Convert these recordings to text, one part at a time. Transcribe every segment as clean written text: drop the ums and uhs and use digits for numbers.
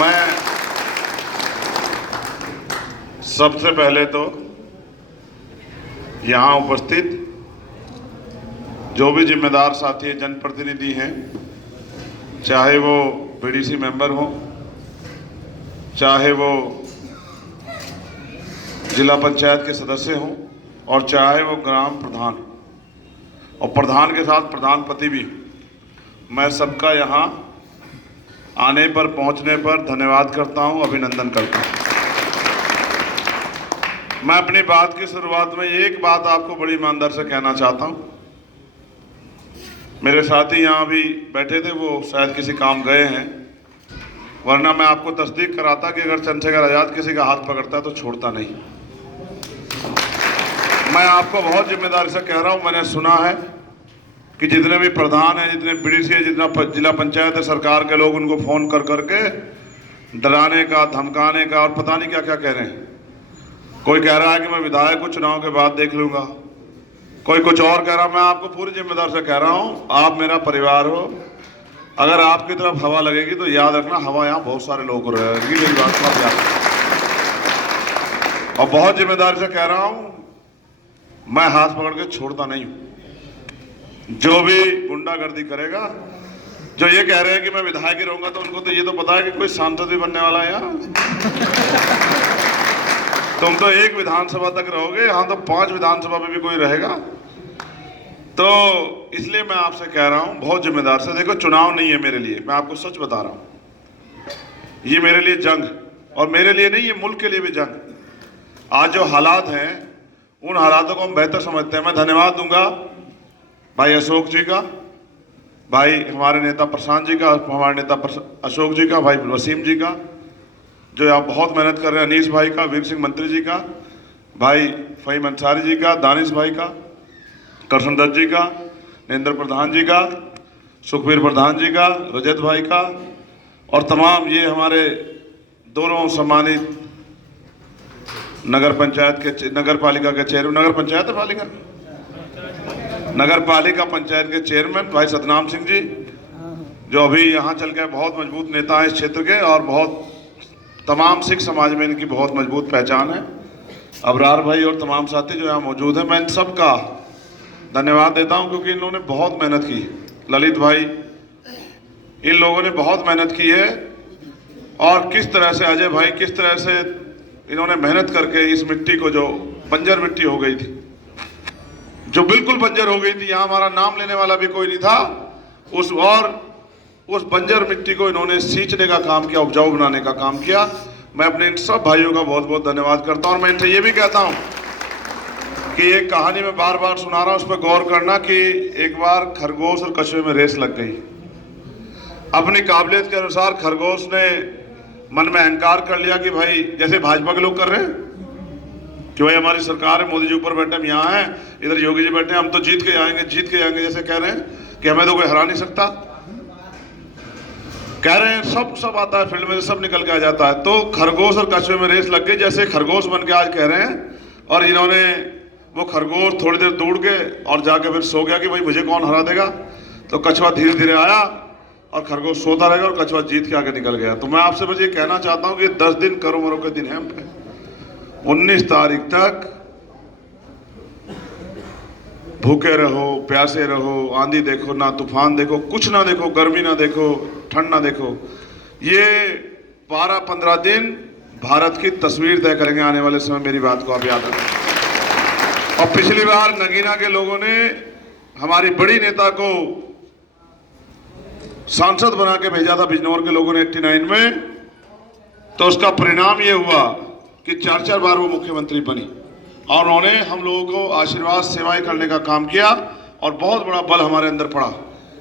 मैं सबसे पहले तो यहाँ उपस्थित जो भी जिम्मेदार साथी जनप्रतिनिधि हैं, चाहे वो बीडीसी मेंबर हो, चाहे वो जिला पंचायत के सदस्य हों, और चाहे वो ग्राम प्रधान और प्रधान के साथ प्रधानपति भी, मैं सबका यहाँ आने पर, पहुँचने पर धन्यवाद करता हूँ, अभिनंदन करता हूँ। मैं अपनी बात की शुरुआत में एक बात आपको बड़ी ईमानदारी से कहना चाहता हूँ। मेरे साथी यहाँ भी बैठे थे, वो शायद किसी काम गए हैं, वरना मैं आपको तस्दीक कराता कि अगर चंद्रशेखर आज़ाद किसी का हाथ पकड़ता है तो छोड़ता नहीं। मैं आपको बहुत जिम्मेदारी से कह रहा हूँ, मैंने सुना है कि जितने भी प्रधान हैं, जितने बीडीसी है, जितना जिला पंचायत है, सरकार के लोग उनको फ़ोन कर करके डराने का, धमकाने का और पता नहीं क्या क्या कह रहे हैं। कोई कह रहा है कि मैं विधायक को चुनाव के बाद देख लूँगा, कोई कुछ और कह रहा। मैं आपको पूरी जिम्मेदारी से कह रहा हूँ, आप मेरा परिवार हो, अगर आपकी तरफ हवा लगेगी तो याद रखना, हवा यहाँ बहुत सारे लोगों को रहेगी, मेरी बात का याद रखना। और बहुत जिम्मेदारी से कह रहा हूँ, मैं हाथ पकड़ के छोड़ता नहीं हूँ। जो भी गुंडागर्दी करेगा, जो ये कह रहे हैं कि मैं विधायक ही रहूंगा, तो उनको तो ये तो पता है कि कोई सांसद भी बनने वाला है यार। तुम तो एक विधानसभा तक रहोगे, यहाँ तो 5 विधानसभा में भी कोई रहेगा। तो इसलिए मैं आपसे कह रहा हूँ बहुत जिम्मेदार से, देखो चुनाव नहीं है मेरे लिए, मैं आपको सच बता रहा हूँ, ये मेरे लिए जंग, और मेरे लिए नहीं, ये मुल्क के लिए भी जंग। आज जो हालात हैं, उन हालातों को हम बेहतर समझते हैं। मैं धन्यवाद दूंगा भाई अशोक जी का, भाई हमारे नेता प्रशांत जी का, हमारे नेता अशोक जी का, भाई वसीम जी का, जो आप बहुत मेहनत कर रहे हैं, अनीस भाई का, वीर सिंह मंत्री जी का, भाई फ़हीम अंसारी जी का, दानिश भाई का, करशन दत्त जी का, नरेंद्र प्रधान जी का, सुखबीर प्रधान जी का, रजत भाई का, और तमाम ये हमारे दोनों सम्मानित नगर पंचायत के, नगर पालिका के चेयरमैन, नगर पंचायत है पालिका, नगर पालिका पंचायत के चेयरमैन भाई सतनाम सिंह जी, जो अभी यहाँ चल के बहुत मजबूत नेता हैं इस क्षेत्र के, और बहुत तमाम सिख समाज में इनकी बहुत मजबूत पहचान है। अबरार भाई और तमाम साथी जो यहाँ मौजूद हैं, मैं इन सब का धन्यवाद देता हूँ, क्योंकि इन्होंने बहुत मेहनत की। ललित भाई, इन लोगों ने बहुत मेहनत की है, और किस तरह से अजय भाई, किस तरह से इन्होंने मेहनत करके इस मिट्टी को, जो बंजर मिट्टी हो गई थी, जो बिल्कुल बंजर हो गई थी, यहाँ हमारा नाम लेने वाला भी कोई नहीं था, उस बंजर मिट्टी को इन्होंने सींचने का काम किया, उपजाऊ बनाने का काम किया। मैं अपने इन सब भाइयों का बहुत बहुत धन्यवाद करता हूँ। और मैं इनसे ये भी कहता हूँ कि एक कहानी में बार बार सुना रहा हूँ, उस पर गौर करना कि एक बार खरगोश और कछुए में रेस लग गई। अपनी काबिलियत के अनुसार खरगोश ने मन में अहंकार कर लिया कि भाई, जैसे भाजपा के लोग कर रहे हैं कि भाई हमारी सरकार है, मोदी जी ऊपर बैठे, हम यहाँ हैं, इधर योगी जी बैठे हैं, हम तो जीत के आएंगे, जीत के आएंगे, जैसे कह रहे हैं कि हमें तो कोई हरा नहीं सकता। कह रहे हैं सब आता है फील्ड में, सब निकल के आ जाता है। तो खरगोश और कछुए में रेस लग गई, जैसे खरगोश बन के आज कह रहे हैं, और इन्होंने वो खरगोश थोड़ी देर दौड़ के और जाके फिर सो गया कि भाई मुझे कौन हरा देगा। तो कछुआ धीरे धीरे आया और खरगोश सोता रहेगा, और कछुआ जीत के आगे निकल गया। तो मैं आपसे बस ये कहना चाहता हूँ कि 10 दिन करो मरो के दिन है हम पे। 19 तारीख तक भूखे रहो, प्यासे रहो, आंधी देखो ना, तूफान देखो, कुछ ना देखो, गर्मी ना देखो, ठंड ना देखो, ये 12-15 दिन भारत की तस्वीर तय करेंगे आने वाले समय। मेरी बात को आप याद रखें। और पिछली बार नगीना के लोगों ने हमारी बड़ी नेता को सांसद बना के भेजा था, बिजनौर के लोगों ने 89 में, तो उसका परिणाम ये हुआ कि 4-4 बार वो मुख्यमंत्री बनी, और उन्होंने हम लोगों को आशीर्वाद सेवाएं करने का काम किया, और बहुत बड़ा बल हमारे अंदर पड़ा।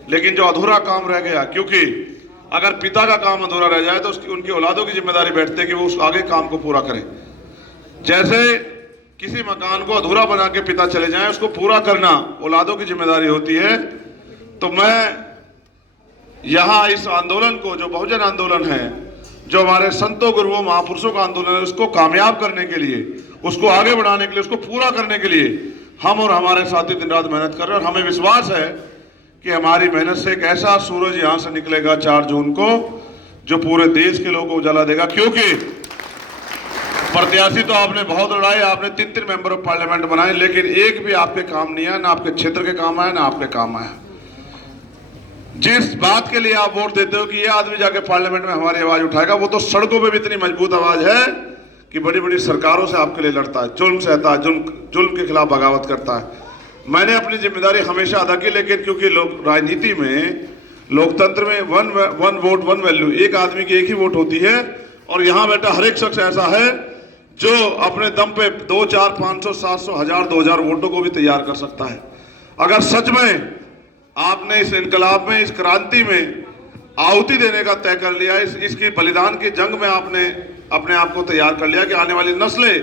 लेकिन जो अधूरा काम रह गया, क्योंकि अगर पिता का काम अधूरा रह जाए तो उसकी, उनकी औलादों की जिम्मेदारी बैठती है कि वो उस आगे काम को पूरा करें। जैसे किसी मकान को अधूरा बना के पिता चले जाएं, उसको पूरा करना औलादों की जिम्मेदारी होती है। तो मैं यहाँ इस आंदोलन को, जो बहुजन आंदोलन है, जो हमारे संतों गुरुओं महापुरुषों का आंदोलन है, उसको कामयाब करने के लिए, उसको आगे बढ़ाने के लिए, उसको पूरा करने के लिए हम और हमारे साथी दिन रात मेहनत कर रहे हैं। और हमें विश्वास है कि हमारी मेहनत से एक ऐसा सूरज यहाँ से निकलेगा 4 जून को, जो पूरे देश के लोगों को उजाला देगा। क्योंकि प्रत्याशी तो आपने बहुत लड़ाए, आपने 3 मेंबर ऑफ पार्लियामेंट बनाए, लेकिन एक भी आपके काम नहीं आया, ना आपके क्षेत्र के काम आया, ना आपके काम आया। जिस बात के लिए आप वोट देते हो कि ये आदमी जाके पार्लियामेंट में हमारी आवाज उठाएगा, वो तो सड़कों पे भी इतनी मजबूत आवाज है कि बड़ी बड़ी सरकारों से आपके लिए लड़ता है, जुल्म सहता है, जुल्म के खिलाफ बगावत करता है। मैंने अपनी जिम्मेदारी हमेशा अदा की, लेकिन क्योंकि लोग राजनीति में, लोकतंत्र में वन वोट वन वैल्यू, एक आदमी की एक ही वोट होती है। और यहाँ बैठा हर एक शख्स ऐसा है जो अपने दम पे 2, 4, 500, 700, 1000, 2000 वोटों को भी तैयार कर सकता है। अगर सच में आपने इस इनकलाब में, इस क्रांति में आहुति देने का तय कर लिया, इसकी बलिदान की जंग में आपने अपने आप को तैयार कर लिया कि आने वाली नस्लें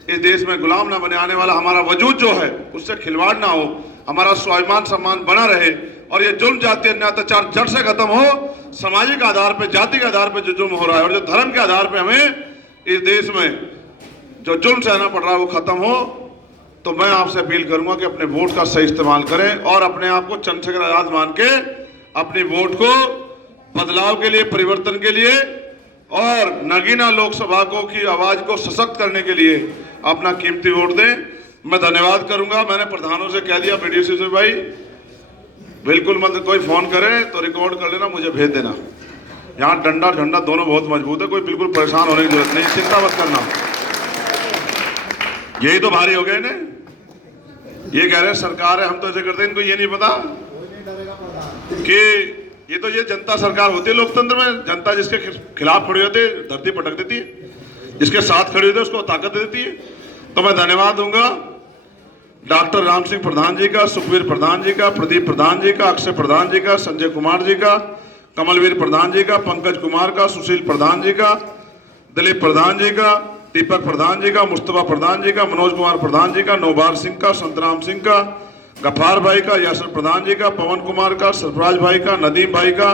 इस देश में गुलाम ना बने, आने वाला हमारा वजूद जो है उससे खिलवाड़ ना हो, हमारा स्वाभिमान सम्मान बना रहे, और ये जुल्म, जाति, अन्याय, अत्याचार जड़ से खत्म हो। सामाजिक आधार पे, जाति के आधार पे जो जुल्म हो रहा है और जो धर्म के आधार पे हमें इस देश में जो जुल्म सहना पड़ रहा है वो खत्म हो। तो मैं आपसे अपील करूंगा कि अपने वोट का सही इस्तेमाल करें और अपने आप को चंद्रशेखर आजाद मान के अपनी वोट को बदलाव के लिए, परिवर्तन के लिए और नगीना लोकसभा को की आवाज को सशक्त करने के लिए अपना कीमती वोट दें। मैं धन्यवाद करूंगा। मैंने प्रधानों से कह दिया, बीडीसी से भाई बिल्कुल मत कोई फोन करे तो रिकॉर्ड कर लेना, मुझे भेज देना। यहाँ डंडा झंडा दोनों बहुत मजबूत है, कोई बिल्कुल परेशान होने की जरूरत नहीं, चिंता मत करना। यही तो भारी हो गए ना, ये कह रहे सरकार है, हम तो ऐसे करते हैं, इनको ये नहीं पता कि ये तो ये जनता सरकार होती है। लोकतंत्र में जनता जिसके खिलाफ खड़ी होती है धरती पटक देती है, जिसके साथ खड़ी होती है उसको ताकत दे देती है। तो मैं धन्यवाद दूंगा डॉक्टर राम सिंह प्रधान जी का, सुखवीर प्रधान जी का, प्रदीप प्रधान जी का, अक्षय प्रधान जी का, संजय कुमार जी का, कमलवीर प्रधान जी का, पंकज कुमार का, सुशील प्रधान जी का, दिलीप प्रधान जी का, दीपक प्रधान जी का, मुस्तफा प्रधान जी का, मनोज कुमार प्रधान जी का, नौबार सिंह का, संतराम सिंह का, गफार भाई का, यासर प्रधान जी का, पवन कुमार का, सरफराज भाई का, नदीम भाई का,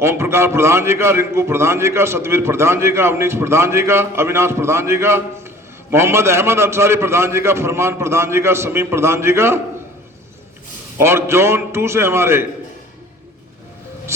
ओम प्रकाश प्रधान जी का, रिंकू प्रधान जी का, सतवीर प्रधान जी का, अवनीश प्रधान जी का, अविनाश प्रधान जी का, मोहम्मद अहमद अंसारी प्रधान जी का, फरमान प्रधान जी का, समीम प्रधान जी का, और जोन 2 से हमारे